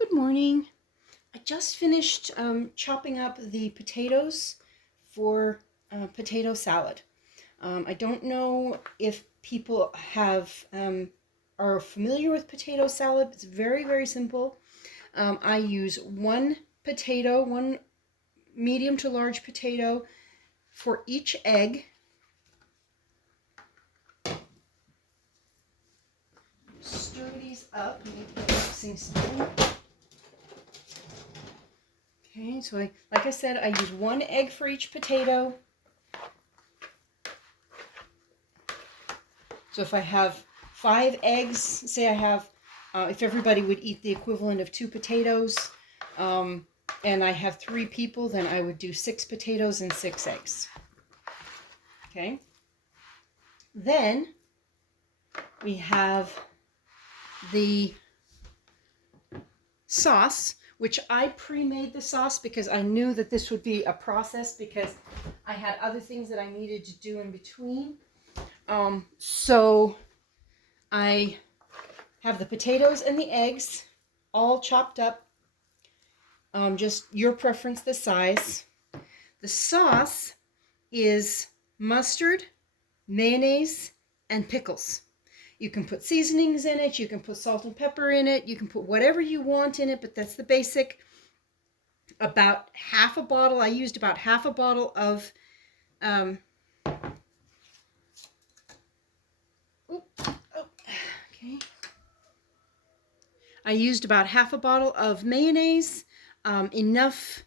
Good morning. I just finished chopping up the potatoes for potato salad. I don't know if people are familiar with potato salad. It's very, very simple. I use one medium to large potato for each egg. Stir these up. Let me put this mixing spoon. Okay, so like I said, I use one egg for each potato. So if I have 5 eggs, say I have, if everybody would eat the equivalent of 2 potatoes, and I have 3 people, then I would do 6 potatoes and 6 eggs. Okay. Then we have the sauce, which I pre-made the sauce because I knew that this would be a process because I had other things that I needed to do in between. So I have the potatoes and the eggs all chopped up, just your preference, the size. The sauce is mustard, mayonnaise, and pickles. You can put seasonings in it, you can put salt and pepper in it, you can put whatever you want in it, but that's the basic. About half a bottle, I used about half a bottle of I used about half a bottle of mayonnaise, enough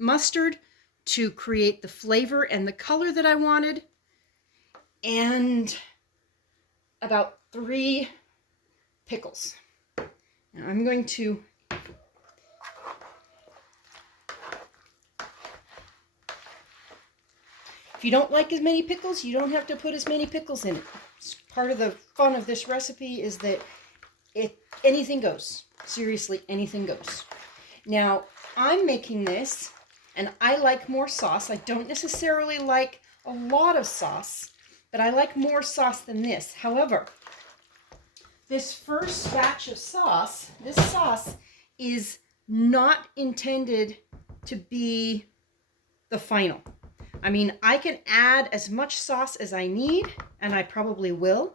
mustard to create the flavor and the color that I wanted, and about 3 pickles. Now I'm going to if you don't like as many pickles, you don't have to put as many pickles in it. Part of the fun of this recipe is that anything goes. Seriously, anything goes. Now, I'm making this, and I like more sauce. I don't necessarily like a lot of sauce, but I like more sauce than this. However, this first batch of sauce, this sauce is not intended to be the final. I mean, I can add as much sauce as I need, and I probably will.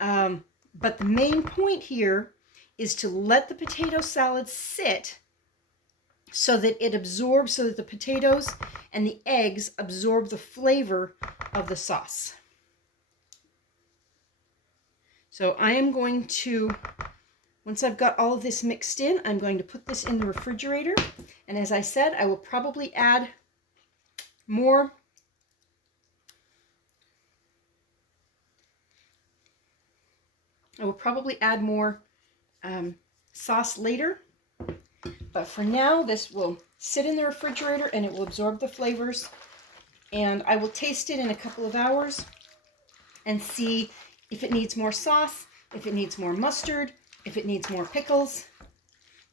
But the main point here is to let the potato salad sit so that it absorbs, so that the potatoes and the eggs absorb the flavor of the sauce. So I am going to, once I've got all of this mixed in, I'm going to put this in the refrigerator. And as I said, I will probably add more sauce later, but for now this will sit in the refrigerator and it will absorb the flavors, and I will taste it in a couple of hours and see if it needs more sauce, if it needs more mustard, if it needs more pickles.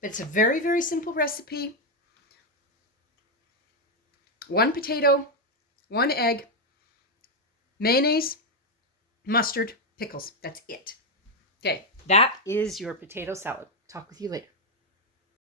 But it's a very, very simple recipe. 1 potato, 1 egg, mayonnaise, mustard, pickles. That's it. Okay, that is your potato salad. Talk with you later.